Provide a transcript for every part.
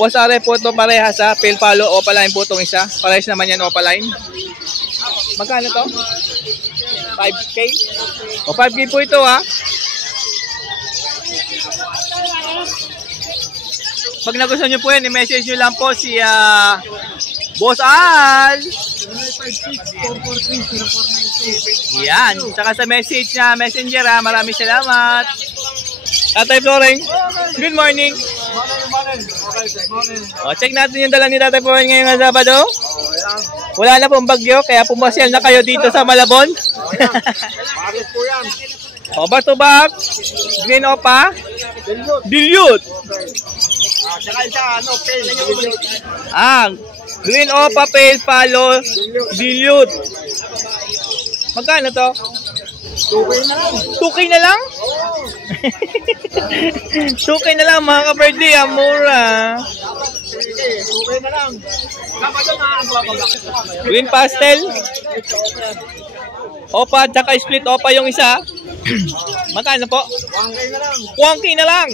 Boss Are po ito parehas ha. Pale Follow, Opaline po itong isa. Parehas naman yan, Opaline. Magkano to? 5K? O 5K po ito ha. Pag nagustuhan nyo po yan, i-message nyo lang po si Boss Al. Yan. Tsaka sa message na messenger ha. Maraming salamat. Tatay Floreng, good morning. O, check natin yung dala ni Tatay Floreng ngayon na Sabado. Wala na pong bagyo, kaya pumasyal na kayo dito sa Malabon. O, back to back. Green Opa. Dilute. Green Opa, Pale Follow, Dilute. Magkano to? 2K na lang? 2K na lang mga ka-birthday, mura. 2K na lang. Green Pastel. Opa, tsaka split Opa yung isa. Magkano po? 1K na lang. 1K na lang.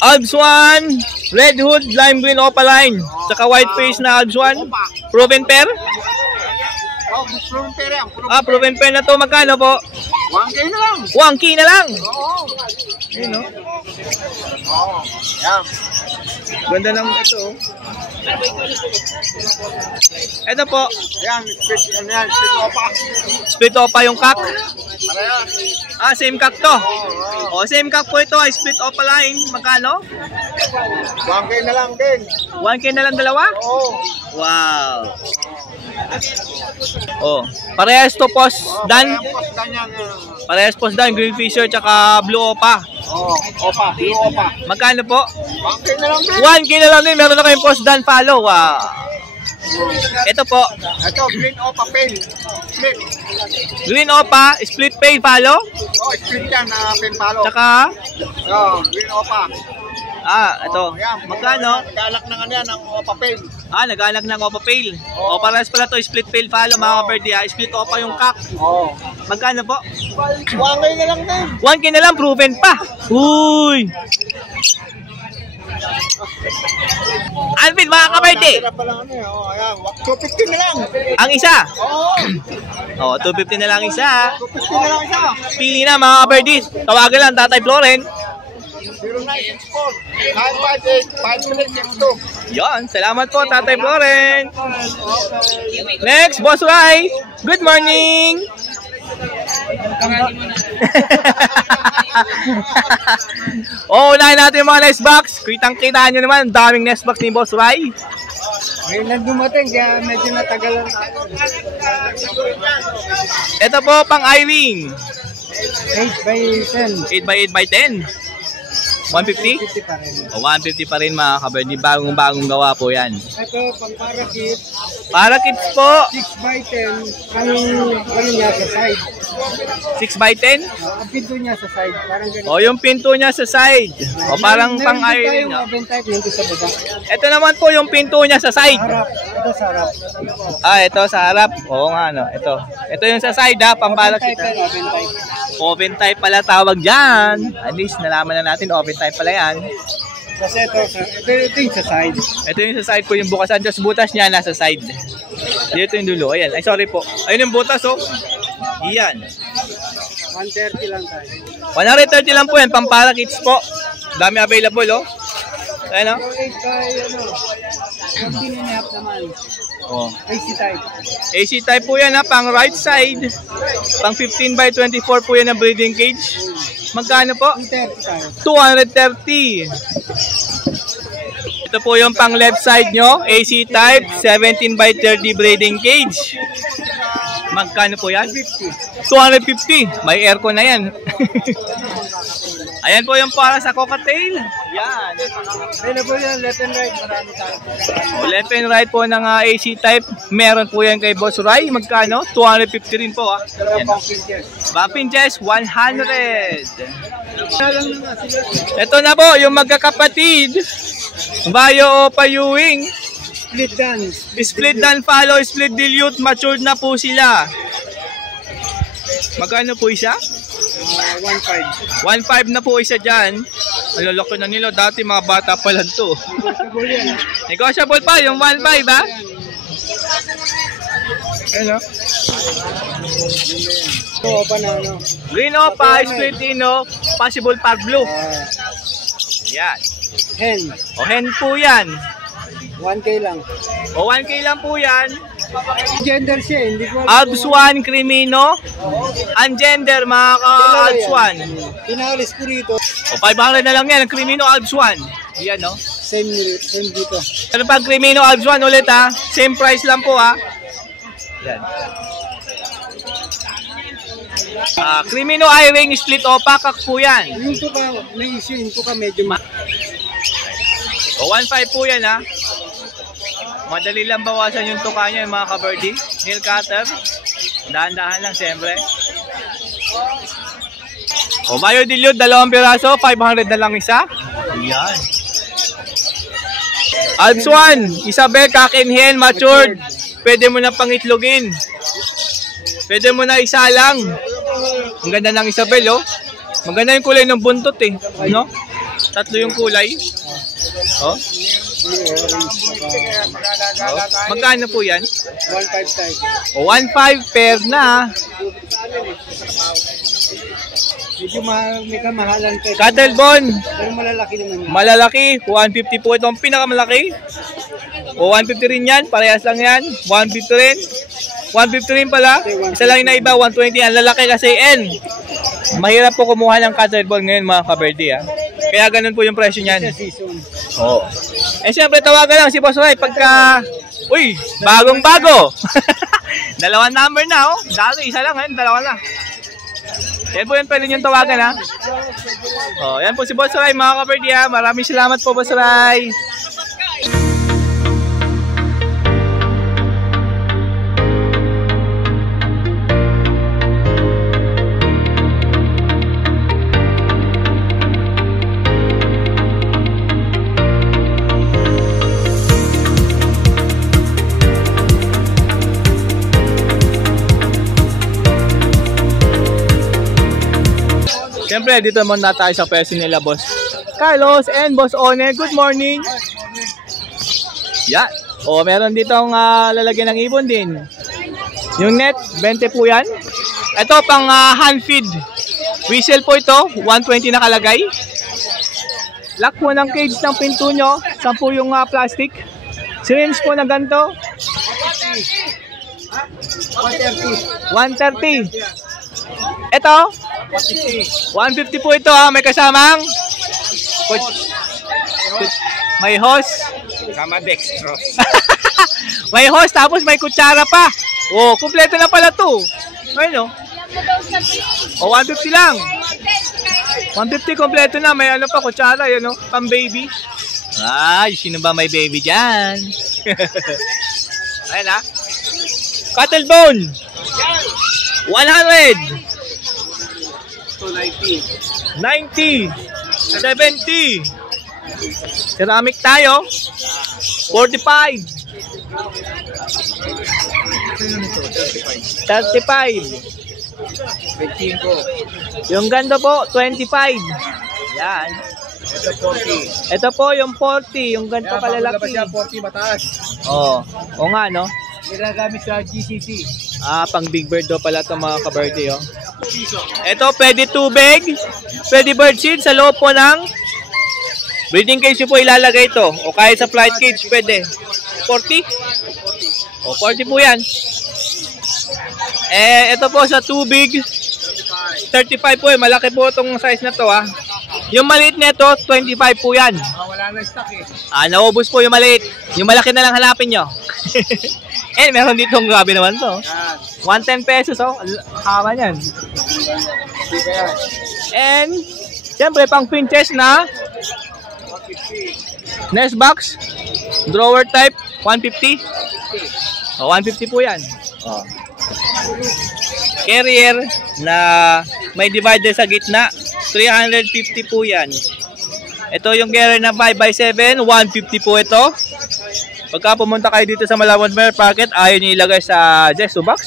Alps 1, Red Hood, Lime Green Opaline. Tsaka white face na Alps 1. Proven pair? Proven pair na to. Magkano po? 1K na lang. 1K na lang? Oo. Ayun o. Ganda ng ito. Ito po. Ayan, split Opa. Split Opa yung kak. Same kak to. Same kak po ito ay split Opaline. Magkano? 1K na lang din. 1K na lang dalawa? Oo. Wow. Parehas to post dan. Parehas post dan, green fisher tsaka blue Opa. Opa, blue Opa. Magkano po? 1K na lang din. 1K na lang din. Meron na kayong post dan follow. Wow. Ito po. Ito, green Opa pale. Split. Green Opa, split pale follow? Split yan na pale follow. Tsaka? Green Opa. Ito. Magkano? Nag-alak ng ano yan, ng Opa pale. Nag-alak ng Opa pale. Parehas pala to, split pale follow mga ka-birthday. Split Opa yung kak. Magkano po? 1K na lang din. 1K na lang, proven pa. Uy! Alvin, mga ka-birthday. 250 na lang. Ang isa? Oo. 250 na lang isa. 250 na lang isa. Pili na mga ka-birthday. Tawagan lang Tatay Floren. 0964-958-5662. Yan, salamat po Tatay Floren. Next, Boss Rai. Good morning. Unahin natin yung mga nest box. Kitang-kita nyo naman, daming nest box ni Boss Rai. Ngayon lang dumating, kaya medyo natagalan. Ito po, pang Irene. 8x10. 8x10. 150? 150 pa rin. 150 pa rin mga kabirdi. Bagong gawa po yan. Ito, pang parakit. Parakits po. 6x10. Ano niya sa side? 6x10? Ang pinto niya sa side. Parang ganito. Yung pinto niya sa side. Parang pang Irene. Open type nito sa baba. Ito naman po yung pinto niya sa side. Harap. Ito sa harap. Ito sa harap. Oo nga, no. Ito yung sa side, pang parakit. Open type. Open type pala tawag dyan. At least nalaman na natin open type pala yan. Kasi ito yung sa side. Ito yung sa side po yung bukasan. Just butas niya nasa side. Dito yung dulo. Ayan. Ay sorry po. Ayun yung butas Iyan. 130 lang tayo. 130 lang po yan. Pamparakits po. Dami available Ayan naman. AC type. AC type po yan pang right side. Pang 15x24 po yan ang breeding cage. Magkano po? 230. Ito po yung pang left side nyo. AC type 17x30 breeding cage. Magkano po yan? 250. May aircon na yan. Ayan po yung para sa cocktail. Yan. Available yan, left and right. Marami tayo. Left and right po ng AC type. Meron po yan kay Boss Rai. Magkano? 250 rin po. Bumping chest, 100. Ito na po, yung magkakapatid. Bayo o payuwing. Split dan. Split dan follow, split dilute. Matured na po sila. Magkano po isa? 1.5 na po isa dyan. Ang lalaki na nila. Dati mga bata pa lang to. Negotiable pa yung 1.5 ha? Ano? Green Opa, Split Ino, possible Park Blue. Yan. Hen. O hen po yan. 1K lang. O 1K lang po yan. Gender siya, hindi ko Alps 1 Crimino. Ang gender mga ka-Alps 1. Pinalis ko rito. O 500 na lang yan. Ang Crimino Alps 1. Yan no. Same dito. Ano pag Crimino Alps 1 ulit ha. Same price lang po ha. Yan. Crimino I-Ring Split Opa. Kak po yan. Yung tuka, may issue. Yung tuka medyo O 1.5 po yan ha. Madali lang bawasan yung tuka niya yung mga ka-birdie. Nail cutter. Dahan-dahan lang siyempre. O Mayo Dilute, 2 piraso. 500 na lang isa. Yan. Alps 1, Isabel, Kakinhen, matured. Pwede mo na pangitlogin. Pwede mo na isa lang. Ang ganda ng Isabel oh. Maganda yung kulay ng buntot eh. No? Tatlo yung kulay. Oh. Magkano po yan? 1.5 O 1.5 pair na. Medyo mahalan ka. Cattlebone. Pero malalaki naman yan. Malalaki. 150 po itong pinakamalaki. O 150 rin yan. Parehas lang yan. 150 rin. 150 rin pala. Isa lang yung naiba. 120. Ang lalaki kasi N. Mahirap po kumuha ng Cattlebone ngayon mga ka-birdie ha. Kaya ganun po yung presyo niyan. Oo. Eh siyempre tawagan lang si Boss Ray pagka uy, bagong bago. Dalawang number na oh. Dati isa lang ngayon, dalawa na. Yan po yung pwede niyong tawagan ha. Oh, yan po si Boss Ray mga ka-birdie ha. Maraming salamat po Boss Ray. Siyempre, dito muna tayo sa pwesto nila, Boss Carlos and Boss One. Good morning. Yan. O, meron dito ang lalagyan ng ibon din. Yung net, 20 po yan. Ito, pang hand feed. Whistle po ito, 120 nakalagay. Lock po ng cage ng pinto nyo. 10 yung plastic. Syringe po na ganito. 130. Ito, 150 po ito ha. May kasamang may hose. Kama dextrose. May hose tapos may kutsara pa. Oh, kumpleto na pala to. Ayun oh. O 150 lang. 150 kumpleto na. May ano pa kutsara, yun oh, pang baby. Ay, sino ba may baby diyan? Ayun ha. Cattlebone. 100. 90, 70. Ceramic tayo. 45. 35. Yung ganda po, 25. Yan. Ito 40. Ito po yung 40, yung ganito kalalaki. 40 mataas. Oo. O nga no. Ginagamit sa GCC. Pang big bird daw pala ito mga ka-birdie oh. Ito, pwede tubig, pwede bird seed sa loob po ng breeding cage po ilalagay ito. O kahit sa flight cage, pwede. 40? O, 40 po yan. Ito po sa tubig, 35 po eh. Malaki po itong size na to ha. Yung maliit nito, 25 po yan. Wala na stock eh. Naubos po yung maliit. Yung malaki na lang hanapin nyo. Meron dito grabe naman to. 110 pesos oh. Hama yan. And siyempre pang pinches na nest box drawer type 150. Oh, 150 po yan. Oh. Carrier na may divider sa gitna, 350 po yan. Ito yung carrier na 5x7, 150 po ito. Pagka pumunta kayo dito sa Malabon Bear Market, ayaw nyo ilagay sa gesso box.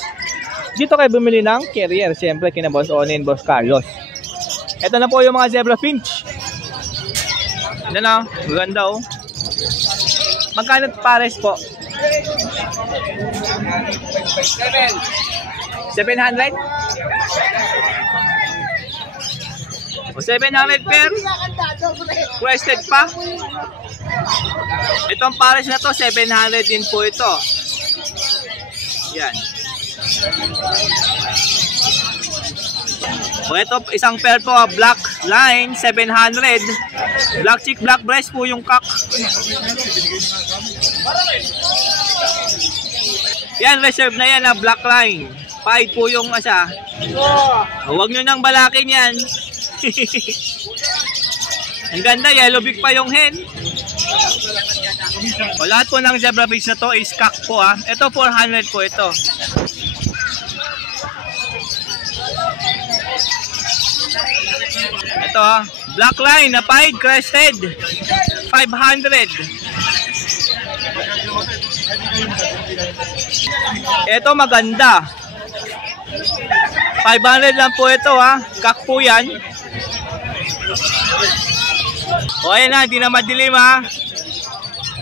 Dito kayo bumili ng carrier. Siyempre, kina Boss One and Boss Carlos. Ito na po yung mga zebra finch. Yan na, maganda oh. Magkano pares po? 700? O 700 per? Requested pa? Itong pares na to, 700 din po ito. Yan. O ito, isang pair po, black line, 700. Black chick, black breast po yung cock. Yan, reserve na yan na black line. 5 po yung asa. Huwag nyo nang balakin yan. Ang ganda, yellow beak pa yung hen. O lahat po ng zebra fish na to is cock po ah. Ito 400 po ito. Ito ah, black line na pied crested. 500. Ito maganda. 500 lang po ito ha. Cock po yan. O ayan na, hindi na madilim ha.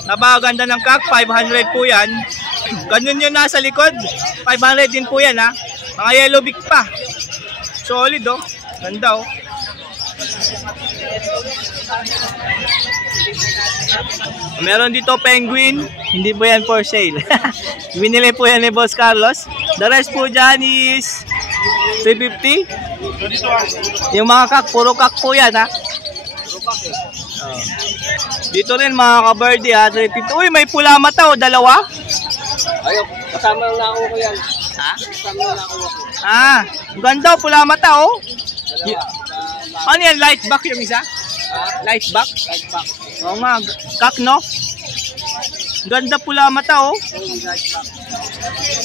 Napakaganda ng cock, 500 po yan. Ganun yun nasa likod. 500 din po yan ha. Mga yellow beak pa. Solid oh. Ganda oh. Meron dito penguin. Hindi po yan for sale. Binili po yan ni Boss Carlos. The rest po dyan is 350. Yung mga kak, puro kak po yan ha. Dito rin mga ka-birdie ha, 350. Uy, may pula mata o, dalawa. Ayok, kasama lang ako ko yan. Ha? Kasama lang ako. Ah, ganda pula mata oh. Ano yan, light back yung isa? Light back? Light back. Oo nga, kak no? Ganda pula mata oh.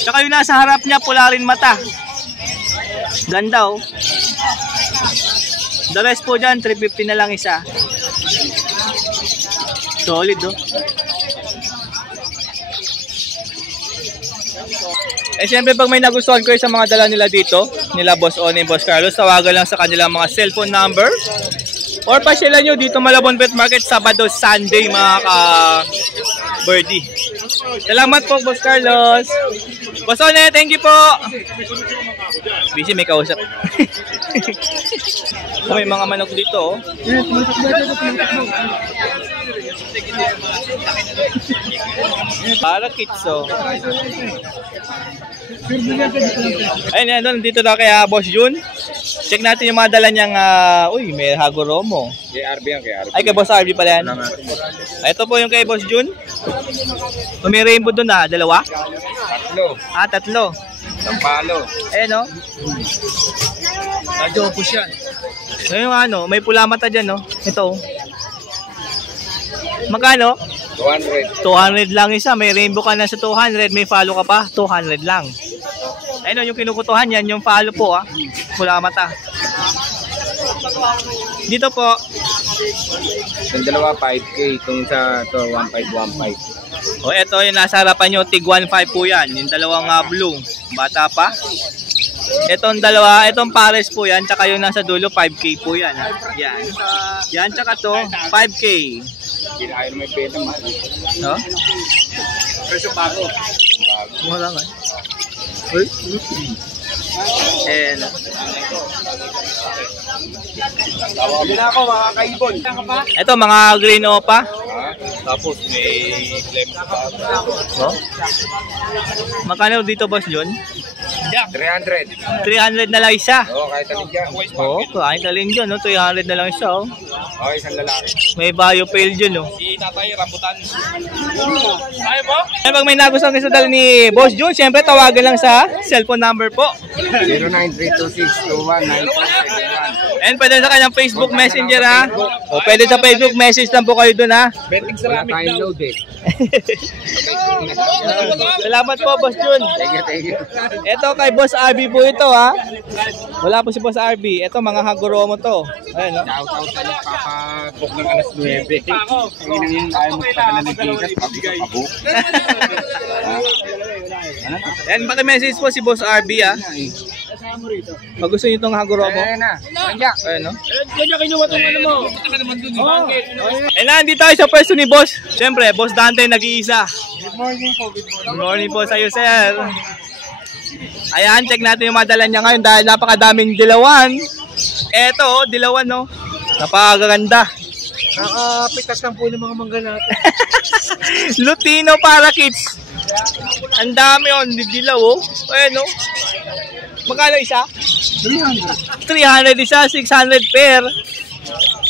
Tsaka yung nasa harap niya, pula rin mata. Ganda oh. The rest po dyan, 350 na lang isa. Solid oh. Eh siyempre pag may nagustuhan ko sa mga dala nila dito, nila Boss Oni, Boss Carlos, tawagan lang sa kanilang mga cellphone number. Or pasyalan nyo dito Malabon Pet Market, Sabado, Sunday mga ka-birdie. Salamat po Boss Carlos. Boss Oni, thank you po. Busy, may kausap. May mga manok dito oh. Para kids oh. Ayun, doon dito na kaya Boss Jun. Check natin yung mga dala niyang uy, may Hagoromo. KRB yan, KRB. Ay, kay Boss RB pala yan. Ito po yung kay Boss Jun. May rainbow doon na, dalawa? Tatlo. Ah, tatlo. Sampalo. No? Radyo po siya. Yung ano, may pula mata dyan no. Ito. Magkano? 200. 200 lang isa. May rainbow ka na sa 200. May follow ka pa. 200 lang. Ayun yung kinukutuhan yan. Yung follow po ah. Pula mata. Dito po. Yung dalawa 5K. Itong sa 1515. O eto yung nasa harapan nyo. Tig 1.5 po yan. Yung dalawang blue. Bata pa. Etong dalawa. Etong pares po yan. Tsaka yung nasa dulo 5K po yan. Yan. Yan tsaka to 5K. Hindi na ayaw na may peta man. No? Presyo bago. Wala nga. Uy. And Hindi na ako mga kaibon. ito mga green opa. Tapos may flame pa. Oh. Magkano dito Boss John? 300. 300 na lang isa. Oo, kahit alin dyan. Oo, kahit alin dyan, no? 300 na lang isa, oh. Oo, isang lalaki. May biopail dyan, oh. Si Tatay Rambutan. Ayaw mo? Ay, pag may nagustuhan kayo sa dala ni Boss Jun, siyempre tawagan lang sa cellphone number po. 09326219471. And pwede sa kanyang Facebook Messenger, ha? O pwede sa Facebook message lang po kayo dun, ha? Wala tayong load eh. Salamat po, Boss Jun. Thank you. Ito kay Boss RB po ito, ha? Wala po si Boss RB. Ito, mga Hagoromo to. Ayan, no? Shout-out sa nagpapabok ng alas 9. Ang yun, ayaw mo sa kanila ng gigas, pabok. And paki-message po si Boss RB, ha? Pag gusto nyo itong Hagoromo, Ayan na. Kanya. ayan, no? Kanya kinuha itong ano mo. And nandito tayo sa pwesto ni Boss. Siyempre, Boss Dante nag-iisa. Good morning po. Good morning. Good morning po sa iyo, sir. Ayan, check natin yung madala niya ngayon dahil napakadaming dilawan. Eto, dilawan, no? Napakaganda. Nakapitas lang po ng mga mangga natin. Lutino para kids. Ang dami on, dilaw, oh. Ayan, no? Magkano isa? 300. 300 isa, 600 pair.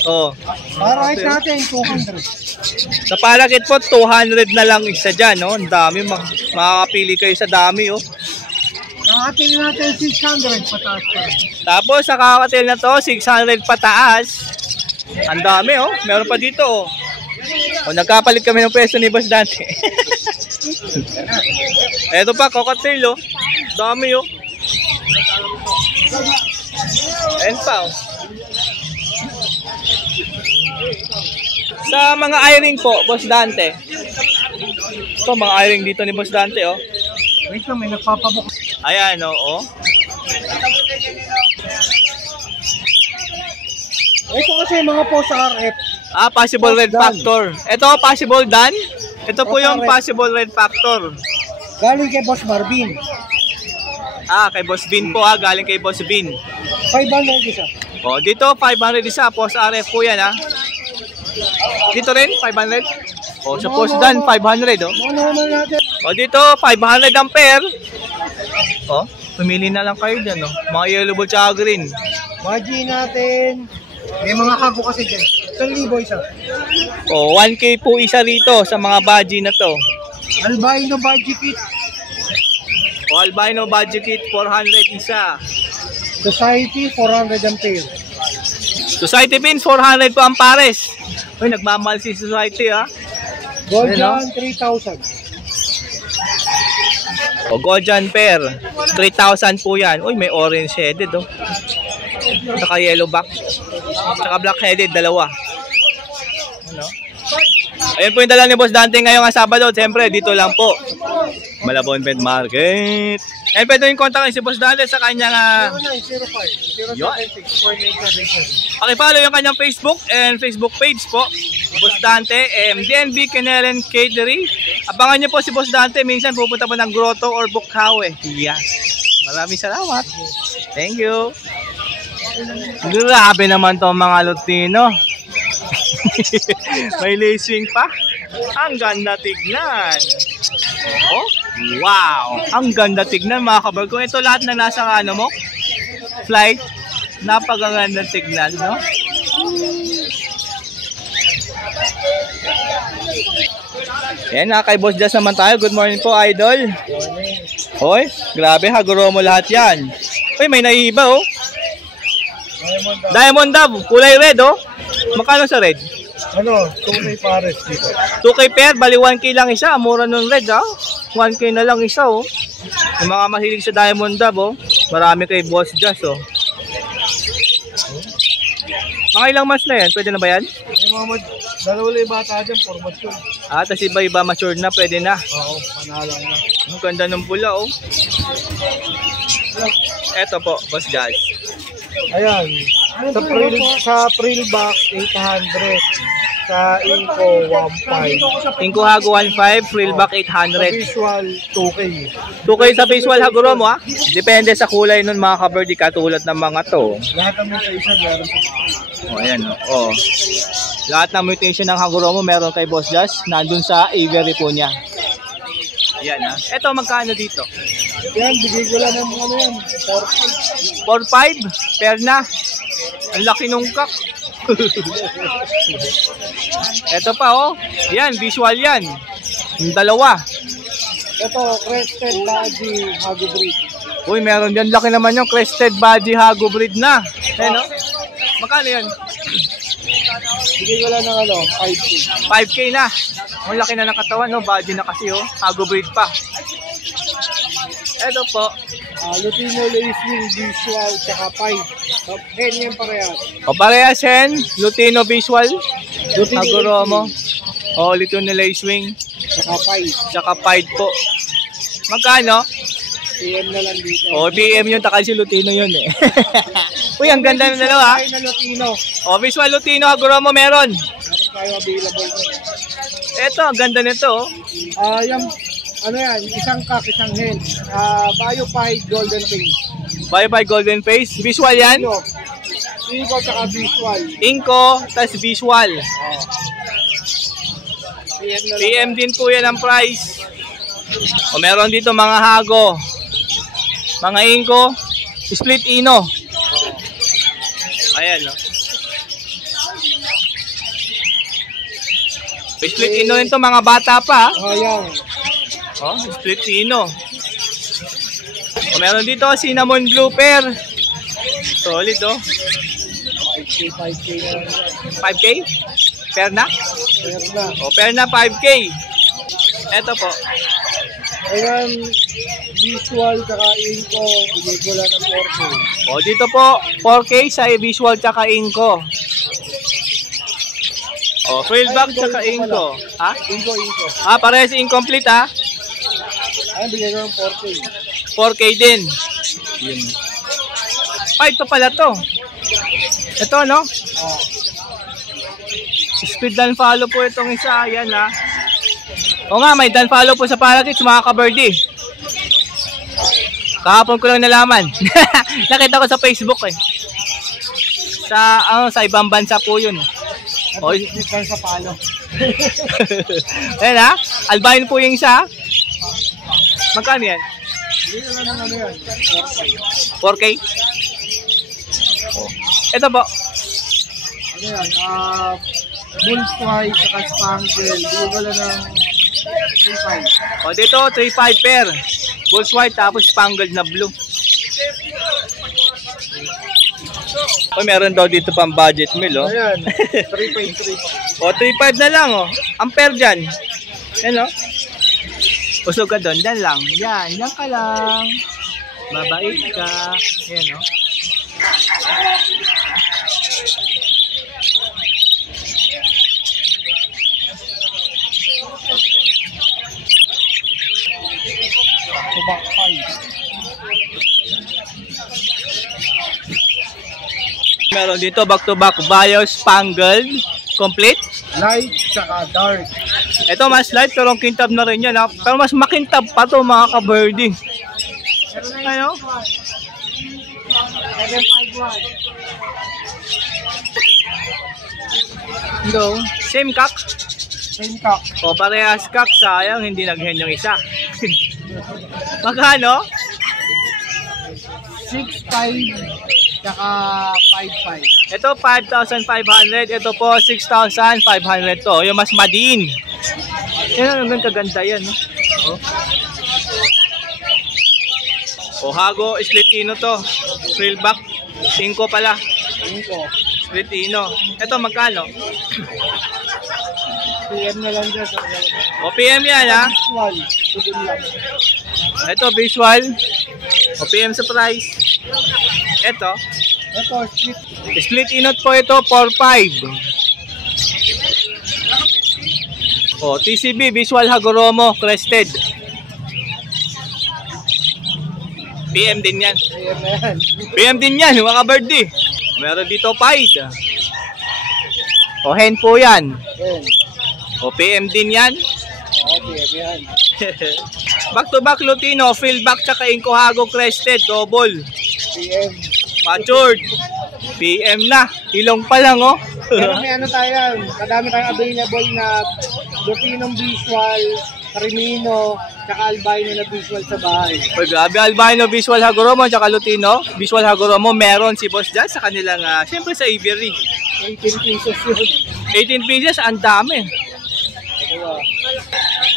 Oh. Para kahit natin, 200. Sa parakit po, 200 na lang isa dyan, no? Ang dami, makakapili kayo sa dami, oh. Nakatili natin 600 pataas pa. Tapos sa kakatil na to, 600 pataas. Ang dami, oh. Meron pa dito, oh. O, nagkapalit kami ng pwesto ni Boss Dante. Eto pa, cocktail, oh. Dami, oh. Ayan pa, oh. Sa mga earring po, Boss Dante. Ito, mga earring dito ni Boss Dante, oh. Wait lang, may nagpapabok. Ayan, oo. Ito kasi mga po sa RF. Ah, possible red factor. Ito, possible dan. Ito po yung possible red factor. Galing kay Boss Marvin. Ah, kay Boss Vin po, ah. Galing kay Boss Vin. 500 isa. O, dito, 500 isa. Post RF po yan, ah. Dito rin, 500. O, sa post dan, 500, oh. Normal natin. O, dito, 500 ang pair. O, pumili na lang kayo dyan, oh. Mga yellow ball tsaka green. Baji natin. May mga kago kasi dyan. 1,000 isa. O, 1K po isa rito sa mga baji na to. Albino baji kit. O, albino baji kit, 400 isa. Society, 400 ang pair. Society pins, 400 po ang pares. Uy, nagmamahal si Society, ha? Golden, 3,000. O, Gojan pair, 3,000 po yan. Uy, may orange headed, oh. Saka yellow back. Saka black headed, dalawa. Ano? Ayun po yung dala ni Boss Dante ngayong Sabado. Siyempre, dito lang po. Malabon Pet Market. Ayun, pwede yung contact si Boss Dante sa kanyang... 0905 076 Pakipollow yung kanyang Facebook and Facebook page po. Boss Dante, DNB Canelen Catering. Abangan nyo po si Boss Dante. Minsan pupunta po ng Grotto or Bukawe. Yes. Maraming salamat. Thank you. Grabe naman to mga Lutino. May lacing pa. Ang ganda tignan. Oh, wow. Ang ganda tignan mga kabar. Kung ito lahat na nasa ano mo, flight, napakaganda tignan, no? Yan, kay Boss Jazz naman tayo. Good morning po, idol. Hoy, grabe, Hagoromo lahat yan. Uy, may naiiba, oh. Diamond Dove, kulay red, oh. Magkano sa red? Ano, 2K pares dito. 2K pair, bali 1K lang isa. Mura nung red, ha? 1K na lang isa, oh. Yung mga mahilig sa Diamond Dove, oh. Marami kay Boss Jazz, oh. Mga ilang months na yan? Pwede na ba yan? Yung mga dalawa lang yung bata dyan, formasyon. Ah, tas iba-iba matured na, pwede na. Oo, panalang na. Ang ganda ng pula, oh. Eto po, Boss Jazz. Ayan, sa frill back, 800. Sa Inco, 1.5. Inco Hago 1.5, frill back Sa 800. visual, 2K. 2K sa visual Hagoromo, ha? Depende sa kulay nun mga kaberdi, katulad ng mga to. Lahat naman sa isa, meron pa. O, ayan, o. Lahat ng mutation ng Hagoromo meron kay Boss Jazz, nandun sa aviary po niya. Ayan, ha? Eto, magkano dito? Yan, bigay ko lang ng ano yan, 4.5. 4.5, pair na. Ang laki nung kak. Eto pa, oh. Yan, visual yan. Yung dalawa. Ito, crested baji, hago breed. Uy, meron yan. Laki naman yung crested baji hago breed na. Ayan, oh. Magkano yan? Bigay ko lang ng ano, 5K. 5K na. Ang laki na ng katawan, no? Baji na kasi, oh. Hago breed pa. Eto po. Lutino Lacing, visual, tsaka 5. Hen yan parehas. O, parehas hen. Lutino visual. Lutino Hagoromo. O, Lutino Lacewing. Tsaka 5. Tsaka 5 po. Magkano? PM na lang dito. O, PM yun, takal si Lutino yun eh. Uy, ang ganda ng dalawa. Tayo na Lutino. O, visual Lutino, Hagoromo meron. Meron tayo available ko. Eto, ang ganda nito. Yung, ano yan, isang cock, isang hen. Biopide Golden Face. Bye-bye Golden Face. Visual yan. Inko tsaka visual. Inko, tas visual. PM na lang. PM din po yan ang price. O, meron dito mga hago. Mga inko. Split ino. Ayan, no. Split ino rin to, mga bata pa. Yan. Oh, split ino. O, meron dito cinnamon blue pear. Solid, oh. 5K na lang. 5K? Pear na? Meron na. O, pear na 5K. Eto po. Ayan, visual tsaka inko, bigay ko lang ng 4K. O, dito po, 4K sa visual tsaka inko. O, frill back tsaka inko. Ha? Inko. Parehas incomplete, ha? Ayan, bigay ko ng 4K. 4K din. Yun. 5 pa pala to. Ito, no? Speed dan follow po itong isa. Ayan, ha? O nga, may dan follow po sa Parakeets, mga ka-birdie. Kahapon ko lang nalaman. Nakita ko sa Facebook, eh. Sa ibang bansa po yun. O, dito sa palo. Ayan, ha? Albino po yung isa. Magkano yan? Dito na ng ano yan, 4K. 4K? Oh. Ito po. Ano yan, bullseye tsaka spangle, bigay ko lang ng 3.5. O, dito, 3.5 pair. Bulls white, tapos spangled na blue. O, meron daw dito pang budget meal, oh. Ayan, 3.5. O, 3.5 na lang, oh. Ang pair dyan. Yan, oh. Usog ka doon, dyan lang. Yan ka lang. Mabait ka. Yan, oh. Tubak 5. Meron dito back-to-back Bios Spangled complete. Light tsaka dark. Ito mas light pero ang kintab na rin yan, ha? Pero mas makintab pa to, mga ka-birdie. Ano? 751. No. Same cock. Same cock. O, parehas cock. Sayang hindi nag-hen yung isa. Magkano? 6.5 tsaka 5.5. Ito 5,500. Ito po 6,500 to. Yung mas madiin. Yan, ang kaganda yan, no? O, hago, split ino to. Frill back. 5 pala. 5. Split ino. Ito magkano? PM na lang dyan. O, PM yan, ha? Visual. Tudun lang. Ito visual. O, PM sa price. Ito. Ito, split. Split inot po ito, 4.5. O, TCB, Visual Hagoromo, Crested. PM din yan. PM na yan. PM din yan, mga birdie. Meron dito Pied. O, hen po yan. Yan. O, PM din yan. Oo, PM yan. Back to back Lutino, fill back tsaka Incohago Crested, double. PM. Matured. PM na. Ilong pa lang, oh. Pero may ano tayo, kadami tayong available na Lupinong visual, Carmino, tsaka albino na visual sa bahay. Pag grabe, albino Visual Hagoromo tsaka Lutino Visual Hagoromo, meron si boss dyan sa kanilang, siyempre sa aviary. 18 pesos yun. 18 pieces, ang dami.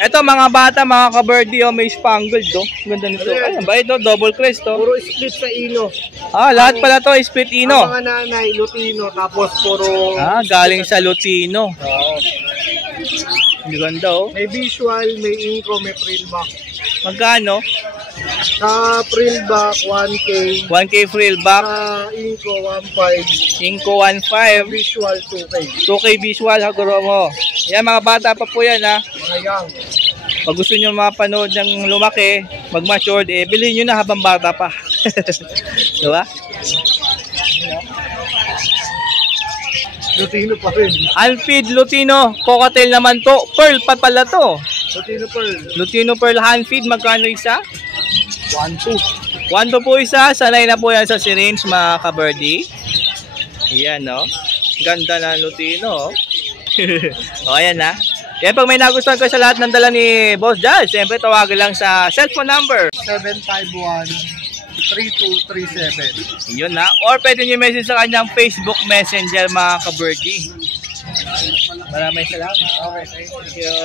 Ito Ito mga bata, mga ka-birdie, oh, may spangled, oh. Ganda nito. Ayan ba ito? Double crest, oh. puro split sa ino. Lahat pala to split Ang ino. mga nanay, Lutino, tapos puro... Galing sa Lutino. Oo. Ang ganda, oh. May visual, may inco, may frill back. Magkano? Sa frill back, 1K. 1K frill back. Sa inco, 1.5. Inco 1.5. Visual, 2K. 2K Visual Hagoromo. Yan, mga bata pa po yan, ha. Mga young. Pag gusto nyo mapanood ng lumaki, mag-matured, bilhin nyo na habang bata pa. Diba? Lutino pa rin. Unfeed Lutino, cocktail naman to. Pearl pa pala to. Lutino Pearl. Lutino Pearl handfeed, magkano isa? 1-2. 1 po isa, sanay na po yan sa syringe mga ka-birdie. Ayan, no? Ganda na Lutino. O, ayan na. Kaya pag may nagustuhan ko sa lahat ng dala ni Boss Jazz, siyempre tawagan lang sa cellphone number 751-3237. yun na. Or pwede nyo message sa kanyang Facebook Messenger mga ka-birdie. Maraming salamat. Okay, thank you.